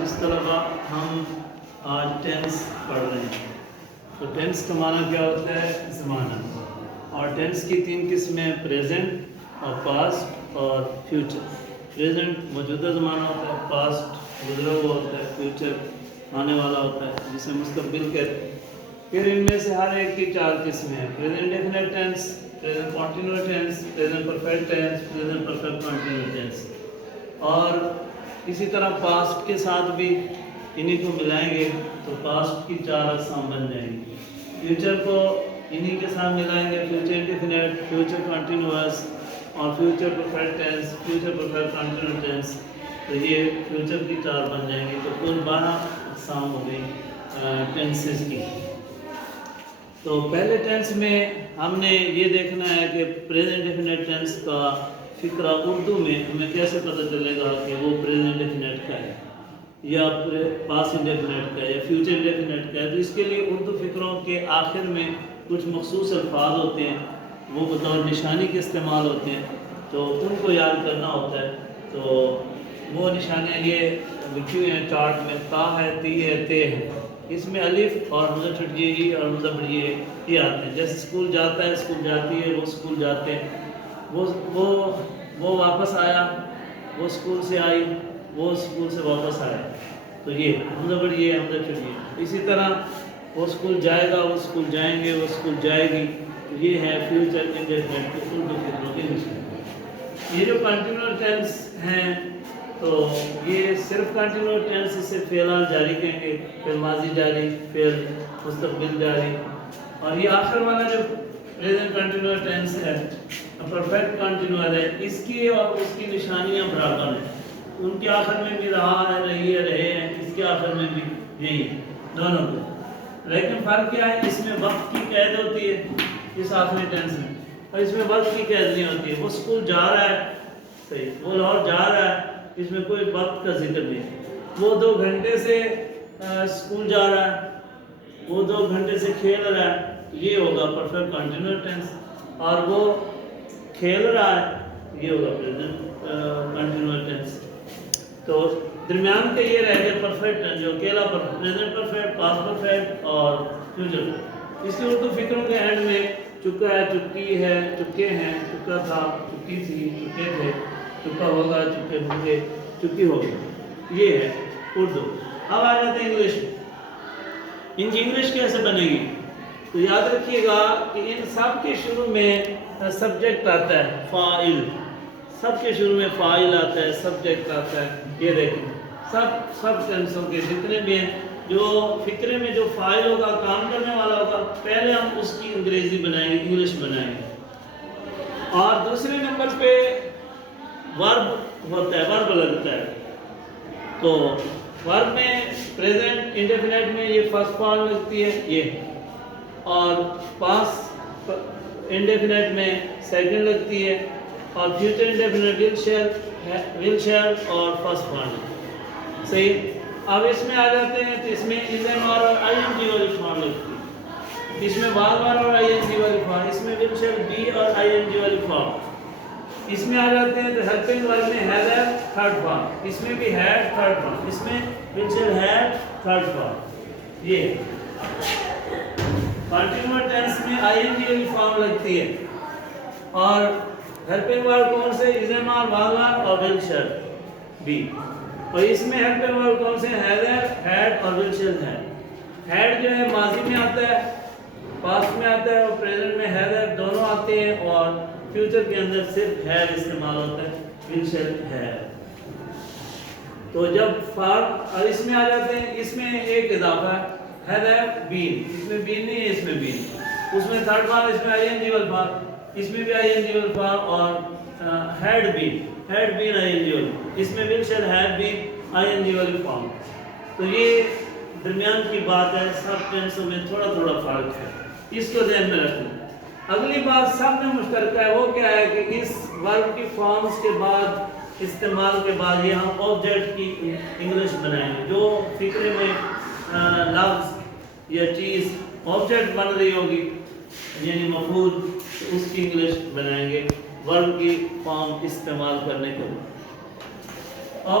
عزیز طلبہ، ہم آج ٹینس پڑھ رہے ہیں۔ تو ٹینس کا معنی کیا ہوتا ہے؟ زمانہ۔ اور ٹینس کی 3 قسمیں ہیں، پریزنٹ اور پاسٹ اور فیوچر۔ پریزنٹ موجودہ زمانہ ہوتا ہے، پاسٹ گزرا ہوا ہوتا ہے، فیوچر آنے والا ہوتا ہے جسے مستقبل کہتے ہیں۔ پھر ان میں سے ہر ایک کی 4 قسمیں ہیں، present definite tense, present continuous tense, present perfect tense, present perfect continuous tense. اور اسی طرح پاسٹ کے ساتھ بھی انہی کو ملائیں گے تو پاسٹ کی 4 اقسام بن جائیں گی۔ فیوچر کو انہی کے ساتھ ملائیں گے، فیوچر انڈیفینٹ، فیوچر کنٹینیوس اور future perfect tense, future perfect continuous tense. تو یہ فیوچر کی 4 بن جائیں گی، تو کل 12 اقسام ہو گئی ٹینسز کی۔ تو پہلے ٹینس میں ہم نے یہ دیکھنا ہے کہ پریزنٹ ڈیفینٹ ٹینس کا فقرہ اردو میں ہمیں کیسے پتہ چلے گا کہ وہ پریزنٹ ڈیفینٹ کا ہے یا پاسٹ انڈیفینٹ کا ہے یا فیوچر انڈیفینٹ کا ہے۔ تو اس کے لیے اردو فقروں کے آخر میں کچھ مخصوص الفاظ ہوتے ہیں، وہ بطور نشانی کے استعمال ہوتے ہیں، تو ان کو یاد کرنا ہوتا ہے۔ تو وہ نشانیاں یہ لکھی ہوئی ہیں چارٹ میں، تا ہے، تی ہے، تے ہے۔ اس میں الف اور حمزہ چھٹی ای اور حمزہ بڑی اے یہ آتے ہیں۔ جیسے اسکول جاتا ہے، اسکول جاتی ہے، وہ اسکول جاتے ہیں، وہ واپس آیا، وہ اسکول سے آئی، وہ اسکول سے واپس آیا۔ تو یہ حمزہ بڑی اے، حمزہ چھٹی اے۔ اسی طرح وہ اسکول جائے گا، وہ اسکول جائیں گے، وہ اسکول جائے گی۔ تو یہ ہے فیوچر انڈیفینٹ کے اردو فقروں کی نشانی۔ یہ جو کنٹینیوس ٹینس ہیں تو یہ صرف کنٹینیوس ٹینس، اسے فعل حال جاری کہیں گے، فعل ماضی جاری، فعل مستقبل جاری۔ اور یہ آخر والا جو پریزنٹ کنٹینیوس ٹینس ہے، پرفیکٹ کنٹینیوس ہے، اس کی اور اس کی نشانیاں برابر ہیں۔ ان کے آخر میں بھی رہا ہے، رہی ہے، رہے ہیں، اس کے آخر میں بھی یہی ہے دونوں کو۔ لیکن فرق کیا ہے؟ اس میں وقت کی قید ہوتی ہے اس آخری ٹینس میں، اور اس میں وقت کی قید نہیں ہوتی ہے۔ وہ اسکول جا رہا ہے، صحیح، وہ لاہور جا رہا ہے، اس میں کوئی وقت کا ذکر نہیں ہے۔ وہ 2 گھنٹے سے اسکول جا رہا ہے، وہ 2 گھنٹے سے کھیل رہا ہے، یہ ہوگا پرفیکٹ کنٹینیوس ٹینس۔ اور وہ کھیل رہا ہے، یہ ہوگا پریزنٹ کنٹینیوس ٹینس۔ تو درمیان کے یہ رہ گئے پرفیکٹ ٹینس، جو اکیلا پریزنٹ پرفیکٹ، پاسٹ پرفیکٹ اور فیوچر۔ اس کے اردو فقروں کے اینڈ میں چکا ہے، چکی ہے، چکے ہیں، چکا تھا، چکی تھی، چکے تھے، چکا ہوگا، چکے ہوں گے، چکی ہوگی۔ یہ ہے اردو۔ اب آ جاتے ہیں انگلش میں۔ ان کی انگلش کیسے بنے گی؟ تو یاد رکھیے گا کہ ان سب کے شروع میں سبجیکٹ آتا ہے، فاعل۔ سب کے شروع میں فاعل آتا ہے، سبجیکٹ آتا ہے۔ یہ دیکھیں سب ٹینسوں کے جتنے بھی ہیں، جو فقرے میں جو فاعل ہوگا، کام کرنے والا ہوگا، پہلے ہم اس کی انگریزی بنائیں گے، انگلش بنائیں گے۔ اور دوسرے نمبر پہ ورب ہوتا ہے، ورب لگتا ہے۔ تو ورب میں پریزنٹ انڈیفینٹ میں یہ فرسٹ فارم لگتی ہے، یہ، اور پاسٹ انڈیفینٹ میں سیکنڈ لگتی ہے، اور فیوچر انڈیفینٹ ول شیل اور فرسٹ فارم۔ صحیح۔ اب اس میں آ جاتے ہیں تو اس میں از ایم آر اور آئی این جی والی فارم لگتی ہے، اس میں واز آر اور آئی این جی والی فارم، اس میں ول شیل بی اور آئی این جی والی فارم۔ اس میں آ جاتے ہیں تو ہیلپنگ ورب میں ہیز ہے تھرڈ فارم، اس میں بھی ہیڈ تھرڈ فارم، اس میں will shall head third form. یہ کنٹینیوس ٹینس میں آئی این جی والی فارم لگتی ہے، اور ہیلپنگ ورب کون سے؟ از ایم آر، واز آر اور ول شیل بی۔ اور اس میں ہیلپنگ ورب کون سے؟ ہیز ہے، ہیڈ اور ول شیل ہیڈ۔ ہیڈ جو ہے ماضی میں آتا ہے، پاسٹ میں آتا ہے، اور پریزنٹ میں ہیز ہے، دونوں آتے ہیں، اور فیوچر کے اندر صرف ہیڈ استعمال ہوتا ہے، ول شیل ہیڈ۔ تو جب فارم اور اس میں آ جاتے ہیں، اس میں ایک اضافہ ہے، ہیز ہے بین، اس میں بین نہیں ہے، اس میں بین۔ اس میں تھرڈ فارم، اس میں آئی این جی والا فارم، اس میں بھی آئی این جی والا فارم، اور had been, had been I N G والی، اس میں will shall had been I N G والی فارم۔ تو یہ درمیان کی بات ہے، سب ٹینسوں میں تھوڑا تھوڑا فرق ہے، اس کو ذہن میں رکھنا۔ اگلی بات سب میں مشترکہ ہے، وہ کیا ہے کہ اس ورب کی فارمز کے بعد، استعمال کے بعد، یہ ہم آبجیکٹ کی انگلش بنائیں گے۔ جو فقرے میں لفظ یا چیز آبجیکٹ بن رہی ہوگی، یعنی مفعول، تو اس کی انگلش بنائیں گے ورب کی فارم استعمال کرنے کے بعد۔ اور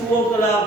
2 o'clock,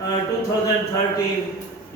2013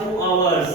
2 hours,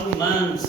2 months,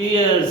years